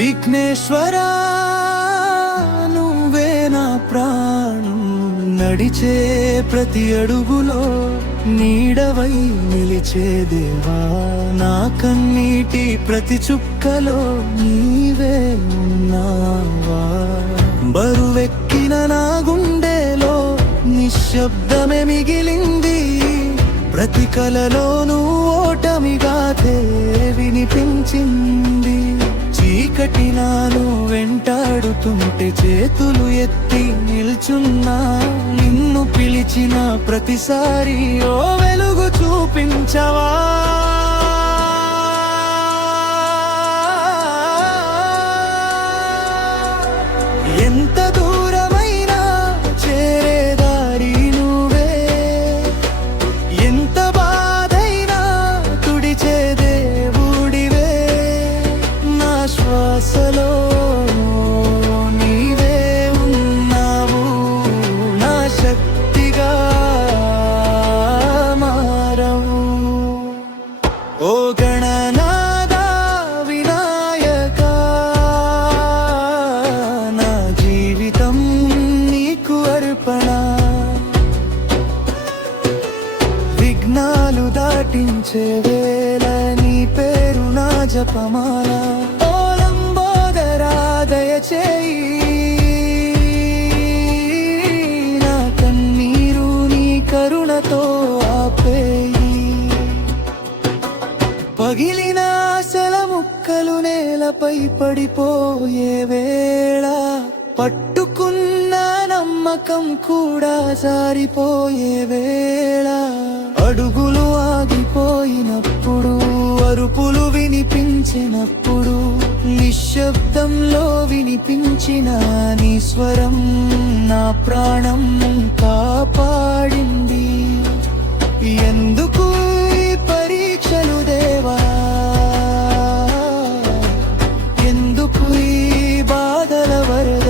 విఘ్నేశ్వరా నువ్వే నా ప్రాణం, నడిచే ప్రతి అడుగులో నీడవై నిలిచే దేవా, నా కన్నీటి ప్రతి చుక్కలో నీవే ఉన్నావా. బరువెక్కిన నా గుండెలో నిశ్శబ్దమే మిగిలింది, ప్రతి కలలోనూ ఓటమిగా వినిపించింది. చీకటి నాను వెంటాడుతుంటే చేతులు ఎత్తి నిల్చున్నా, నిన్ను పిలిచిన ప్రతిసారి ఓ వెలుగు చూపించవా. ఎంత దూరమైనా చేరే దారి నువ్వే, ఎంత బాధైనా తుడిచే దేవుడివే. నా శ్వాసలో నీవే ఉన్నావు, నా శక్తిగా మారవు. ఓ గణనాద వినాయక, నా జీవితం నీకు అర్పణ. విఘ్నాలు దాటించే వేళ నీ పేరు నా జపమాల. ఓ లంబోదరా దయచేయి, నా కన్నీరు నీ కరుణతో ఆపేయి. పగిలిన ఆశల ముక్కలు నేలపై పడిపోయే వేళ, పట్టుకున్న నమ్మకం కూడా జారిపోయే వేళ, అడుగులు ఆగిపోయినప్పుడు, అరుపులు వినిపించినప్పుడు, నిశ్శబ్దంలో వినిపించిన నీ స్వరం నా ప్రాణం కాపాడింది. ఎందుకు ఈ పరీక్షలు దేవా, ఎందుకు ఈ బాధల వరద,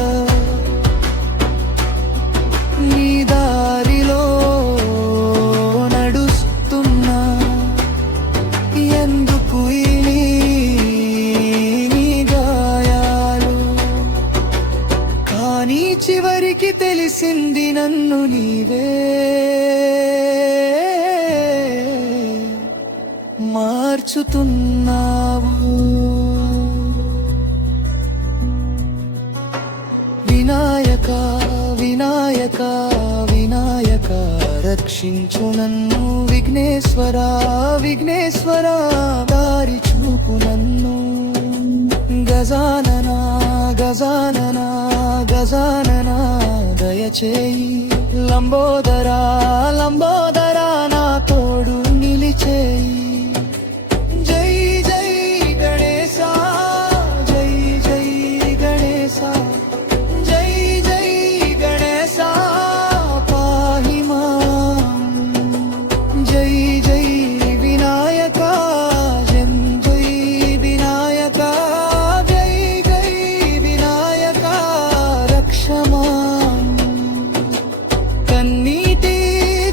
నీ దారిలో నడుస్తున్నా, ఎందుకు ఈ గాయాలు. కానీ చివరికి తెలిసింది నన్ను నీవే మార్చుతున్నావు. వినాయక వినాయక వినాయక రక్షించు నన్ను. విఘ్నేశ్వరా విఘ్నేశ్వరా దారి చూపు నన్ను. గజానన గజానన గజానన దయచేయి. లంబోదరా లంబోదరా నా తోడు నిలిచేయి. జై జై గణేశ, జై జై గణేశ, జై జై గణేశ పాహి మాం. జై జై వినాయక, జై వినాయక, జై జై వినాయక రక్ష మాం. కన్నీటి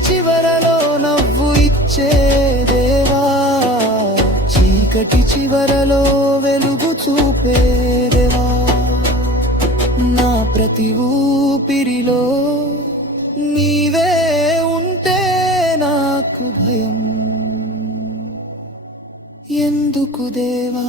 చివరలో నవ్వు ఇచ్చే దేవా, చీకటి చివరలో వెలుగు చూపే దేవా, నా ప్రతి ఊపిరిలో నీవే ఉంటే నాకు భయం ఎందుకు దేవా.